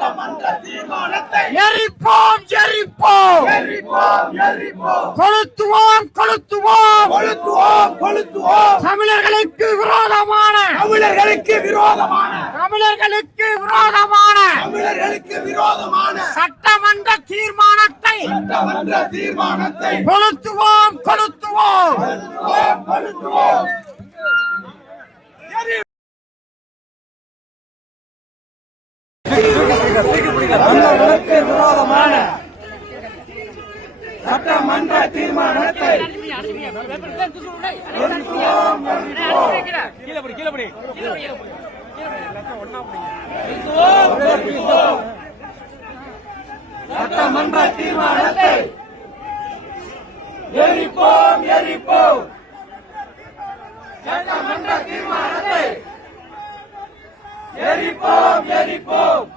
சட்டமன்ற தீர்மானத்தை எரிப்போம் எரிப்போம் எரிப்போம் எரிப்போம் கொளுத்துவோம் கொளுத்துவோம் கொளுத்துவோம் கொளுத்துவோம் தமிழர்களுக்கு விரோதமான தமிழர்களுக்கு விரோதமான தமிழர்களுக்கு விரோதமான தமிழர்களுக்கு விரோதமான சட்டமன்ற தீர்மானத்தை சட்டமன்ற தீர்மானத்தை கொளுத்துவோம் கொளுத்துவோம் கொளுத்துவோம் கொளுத்துவோம் தமிழர்களுக்கு விரோதமான சட்டமன்ற தீர்மானத்தை சட்டமன்ற தீர்மானத்தை எரிப்போம் எரிப்போம் சட்டமன்ற தீர்மானத்தை எரிப்போம் எரிப்போம்